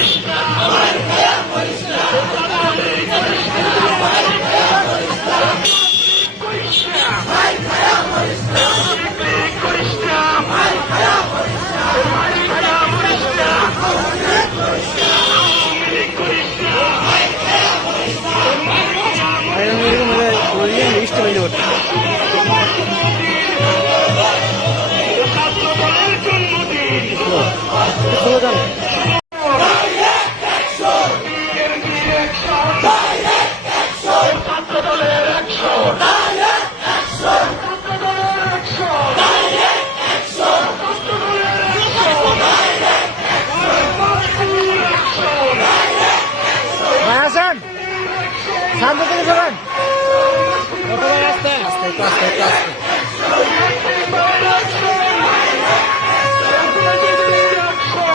Krishna, শান্ত থেকে যাবেন আস্তে আস্তে আস্তে।